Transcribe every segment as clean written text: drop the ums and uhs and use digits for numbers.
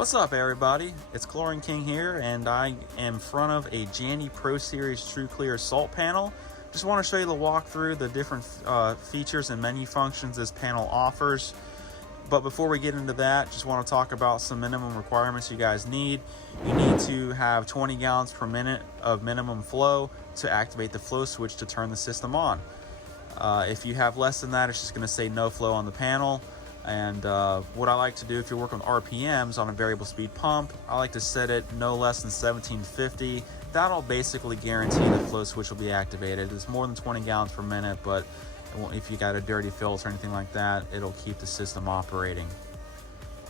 What's up, everybody? It's Chlorine King here, and I am in front of a Jandy Pro Series TruClear salt panel. Just want to show you the walkthrough, the different features and menu functions this panel offers. But before we get into that, just want to talk about some minimum requirements you guys need. You need to have 20 gallons per minute of minimum flow to activate the flow switch to turn the system on. If you have less than that, it's just going to say no flow on the panel. And what I like to do, if you're working with RPMs on a variable speed pump, I like to set it no less than 1750. That'll basically guarantee the flow switch will be activated. It's more than 20 gallons per minute, but if you got a dirty filter or anything like that, it'll keep the system operating.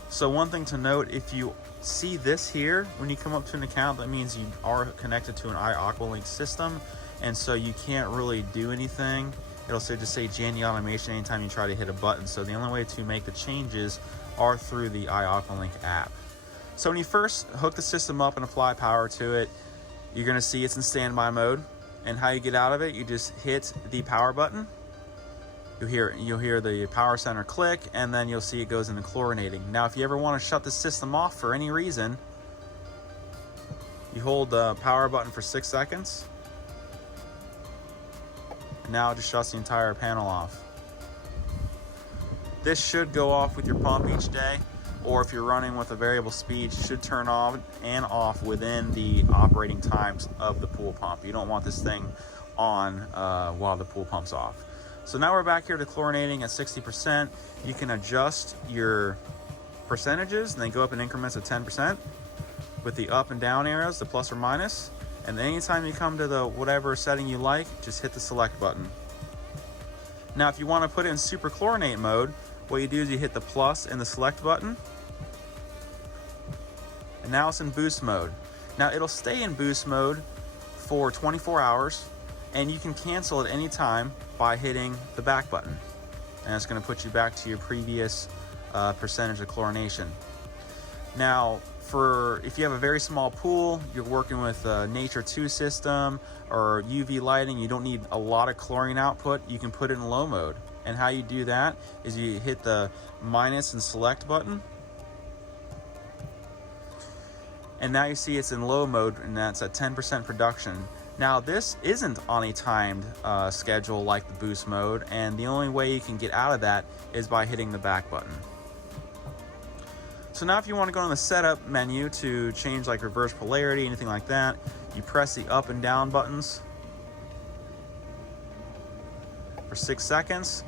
So one thing to note, if you see this here, when you come up to an account, that means you are connected to an 𝐬𝐽𝐫𝐞 system, and so you can't really do anything. It'll just say Jandy automation anytime you try to hit a button. So the only way to make the changes are through the 𝐬𝐽𝐫𝐞 app. So when you first hook the system up and apply power to it, you're going to see it's in standby mode. And how you get out of it, you just hit the power button. You'll hear the power center click, and then you'll see it goes into chlorinating. Now, if you ever want to shut the system off for any reason, you hold the power button for 6 seconds. Now it just shuts the entire panel off. This should go off with your pump each day, or if you're running with a variable speed, should turn on and off within the operating times of the pool pump. You don't want this thing on while the pool pump's off. So now we're back here to chlorinating at 60%. You can adjust your percentages and then go up in increments of 10% with the up and down arrows, the plus or minus. And then anytime you come to the whatever setting you like, just hit the select button. Now, if you want to put it in super chlorinate mode, what you do is you hit the plus and the select button. And now it's in boost mode. Now it'll stay in boost mode for 24 hours, and you can cancel at any time by hitting the back button. And it's going to put you back to your previous percentage of chlorination. Now, if you have a very small pool, you're working with a Nature 2 system or UV lighting, you don't need a lot of chlorine output, you can put it in low mode. And how you do that is you hit the minus and select button. And now you see it's in low mode, and that's at 10% production. Now, this isn't on a timed schedule like the boost mode, and the only way you can get out of that is by hitting the back button. So now if you want to go in the setup menu to change like reverse polarity, anything like that, you press the up and down buttons for 6 seconds.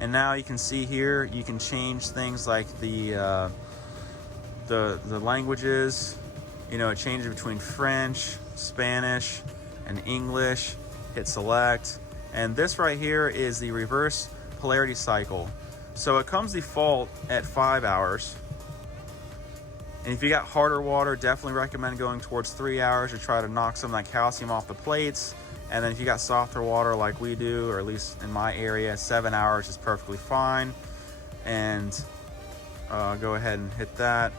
And now you can see here, you can change things like the languages. You know, it changes between French, Spanish, and English. Hit select. And this right here is the reverse polarity cycle. So it comes default at 5 hours. And if you got harder water, definitely recommend going towards 3 hours to try to knock some of that calcium off the plates. And then if you got softer water like we do, or at least in my area, 7 hours is perfectly fine. And go ahead and hit that.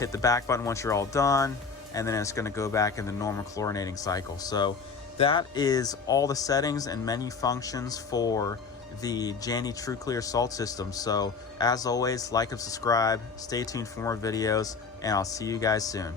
Hit the back button once you're all done, and then it's going to go back in the normal chlorinating cycle. So that is all the settings and menu functions for the Jandy TruClear salt system. So as always, like and subscribe, stay tuned for more videos, and I'll see you guys soon.